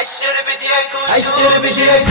أشر بديك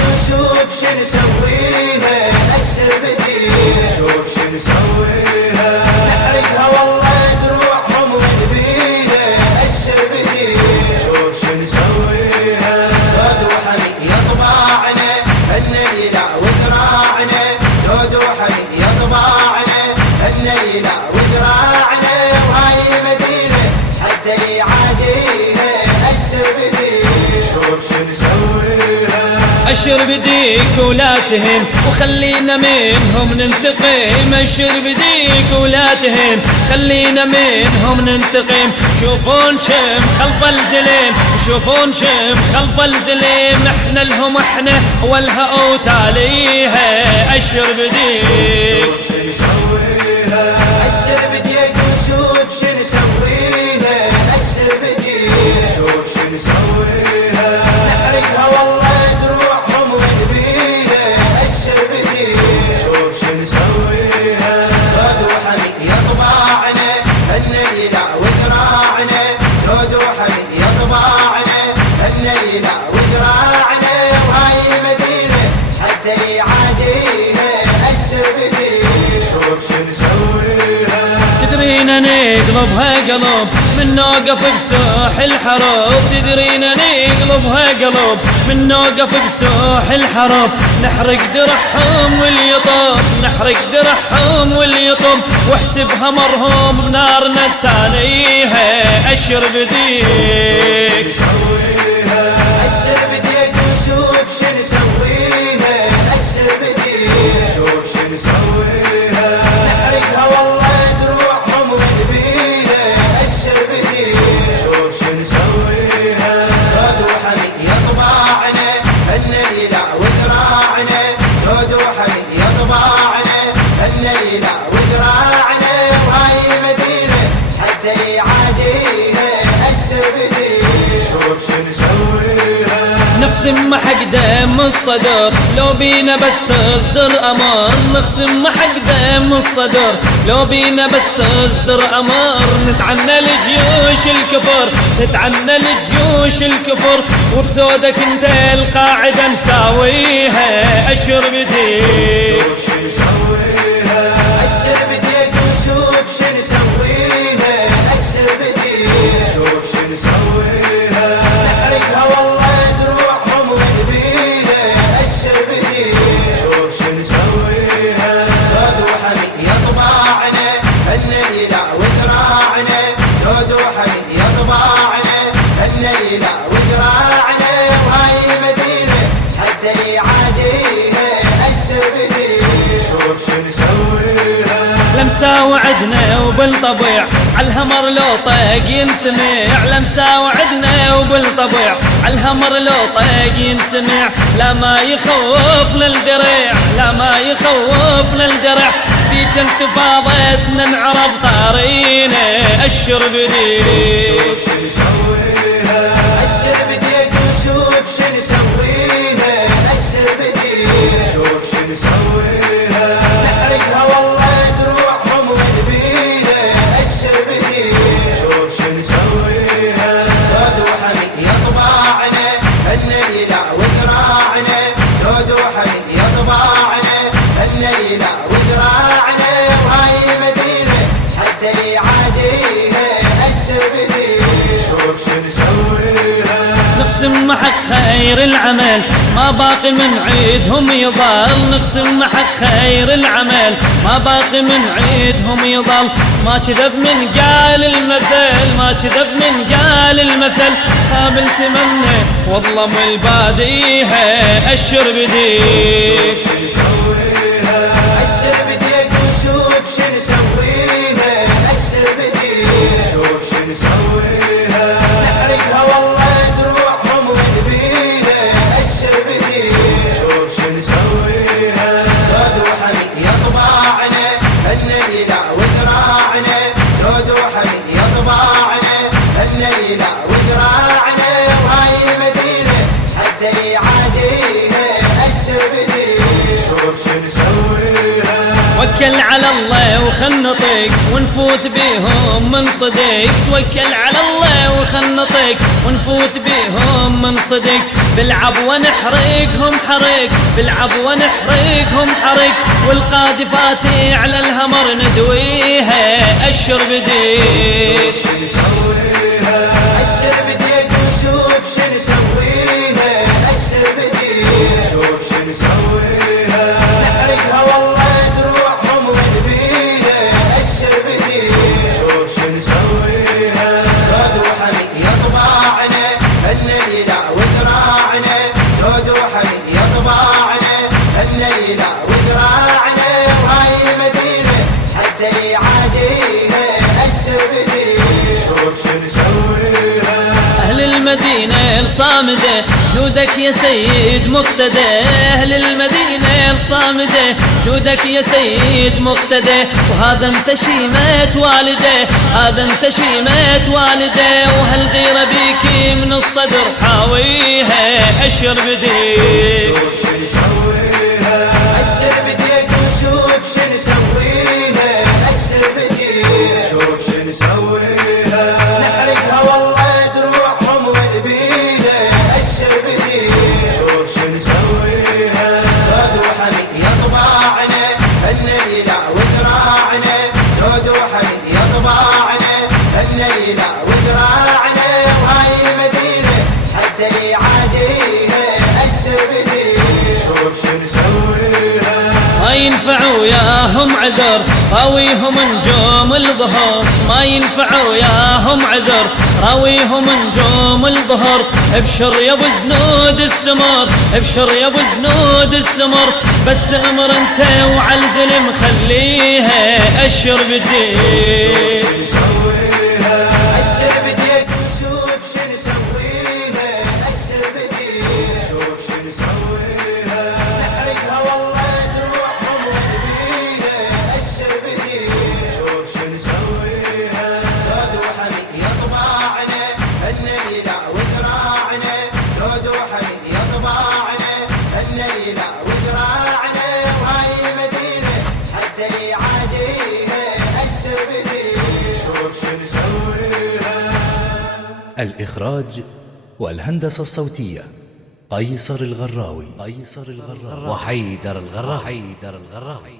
وشوف شو نسويها. أشر بديك شوف شو نسويها. نحرقها والله دروعهم ونبيها. أشر بديك شوف شو نسويها. زود وحمي يطبعنا فن الإله وذراعنا. زود وحمي يطبعنا فن الإله وذراعنا. وهاي المدينة شحد لي عاديها. أشر بديك شوف شو نسويها. أشر بديك ولا تهم وخلينا منهم ننتقم. أشر بديك ولا تهم خلينا منهم ننتقم. شوفون شم خلف الزلم شوفون شم خلف الزلم. نحن لهم احنا والها تاليها. أشر بديك شوف شو نسويها. أشر بديك وشوف شو نسويها. أشر بديك شوف شو نسويها. نحرقها والله دروعهم ونبيها. أشر بديك شوف شو نسويها. زود وحمي يطبعنا فن الإله وذراعنا. زود وحمي يطبعنا فن الإله وذراعنا. وهاي المدينة شحد لي عاديها. أشر بديك شوف شو نسويها. تدرينا نقلبها قلب من نوقف بسوح الحرب. تدرينا نقلبها قلب من نوقف بسوح الحرب. نحرق درعهم واليطب نحرق درعهم واليطب. واحسبها مرهم بنارنا التاليها. أشر بديك أشر بديك وشوف شو نسويها. أشر بديك شوف شو نسويها. نحرقها والله دروعهم ونبيها. أشر بديك شوف شو نسويها. زود وحمي يطبعنا فن الإله وذراعنا. زود وحمي يطبعنا فن الإله وذراعنا. وهاي المدينة شحد لي عاديها. أشر بديك شوف شو نسويها. نقسم محق دم الصدر لو بينا بس تصدر أمر. نقسم محق دم الصدر لو بينا بس تصدر أمر. نتعنى لجيوش الكفر نتعنى لجيوش الكفر. وبسودك انت القاعدة نساويها. أشر بديك شوف شو نسويها. أشر بديك وشوف شو نسويها. أشر بديك شوف شو نسويها. نحرقها والله دروعهم ونبيها. أشر بديك شوف شو نسويها. زود وحمي يطبعنا فن الإله وذراعنا. زود وحمي يطبعنا فن الإله وذراعنا. وهاي المدينة شحد لي عاديها. أشر بديك شوف شو نسويها. لمسا وعدنا وبالطبيع عالهمر لو طاق ينسمع. لمسا وعدنا وبالطبيع عالهمر لو طاق ينسمع. لا ما يخوفنا الدرع لا ما يخوفنا الدرع. فيك انتفاضتنا نعرف طارينا. أشر بديك شوف شو نسويها. أشر بديك وشوف شو نسويها. أشر بديك شوف شو نسويها. نحرقها والله دروعهم ونبيها. أشر بديك شوف شو نسويها. زود وحمي يطبعنا فن الإله وذراعنا. زود وحمي يطبعنا فن الإله وذراعنا. وهاي المدينة شحد لي عاديها. أشر بديك شوف شو نسويها. نقسم محق خير العمل ما باقي من عيدهم يضل. نقسم محق خير العمل ما باقي من عيدهم يضل. ما كذب من قال المثل ما كذب من قال المثل. خاب التمنى والله من الباديها. أشر بديك شو نسويها. أشر بديك وشوف شو نسويها. أشر بديك شوف شو نسويها. نحرقها والله دروعهم ونبيها. أشر بديك شوف شو نسويها. زود وحمي يطبعنا فن الإله وذراعنا. زود وحمي يطبعنا فن الإله وذراعنا. وهاي المدينة شحد لي عاديها. أشر بديك شوف شو نسويها. توكل على الله وخل نطق ونفوت بيهم من صدق، توكل على الله وخل نطق ونفوت بيهم من صدق. بالعب ونحرقهم حرق، بالعب ونحرقهم حرق، والقاذفات على الهمر ندويها أشر بديك. شو نسويها أشر بديك وشوف شو نسويها أشر بديك. شوف شو نسويها نحرقها والله دروعهم ونبيها أشر بديك. شوف شو نسويها زود وحمي يا طباعنا فن الإله وذراعنا، زود وحمي يا طباعنا فن الإله وذراعنا. وهاي المدينة شحد لي عاديها أشر بديك. شوف شو نسويها أهل المدينة الصامدة جنودك يا سيد مقتدى، أهل المدينة الصامدة جنودك يا سيد مقتدى. وهذا انت شيمة والده، هذا انت شيمة والده، وهالغيرة بيك من الصدر حاويها أشر بديك. شوف شو نسويها أشر بديك وشوف شو نسويها أشر بديك. شوف شو نسويها نحرقها والله دروعهم ونبيها أشر بديك. شوف شو نسويها زود وحمي يا طباعنا فن الإله وذراعنا، زود وحمي يا طباعنا فن الإله وذراعنا. وهاي المدينة شحد لي عاديها أشر بديك. شوف شو نسويها ما ينفع وياهم عذر راويهم نجوم الظهر، ما ينفع وياهم عذر راويهم نجوم الظهر. ابشر يا ابو زنود السمر، ابشر يا ابو زنود السمر، بس امر انت وعلى الزلم خليها أشر بديك. شو نسويها أشر بديك وشوف شو نسويها أشر بديك. شوف شو نسويها نحرقها والله دروعهم ونبيها أشر بديك. شوف شو نسويها زود وحمي يا طباعنا فن الإله وذراعنا، زود وحمي يا طباعنا فن الإله وذراعنا. وهاي المدينة شحد لي عاديها أشر بديك. شوف شو نسويها. الإخراج والهندسة الصوتية قيصر الغراوي وحيدر الغراوي.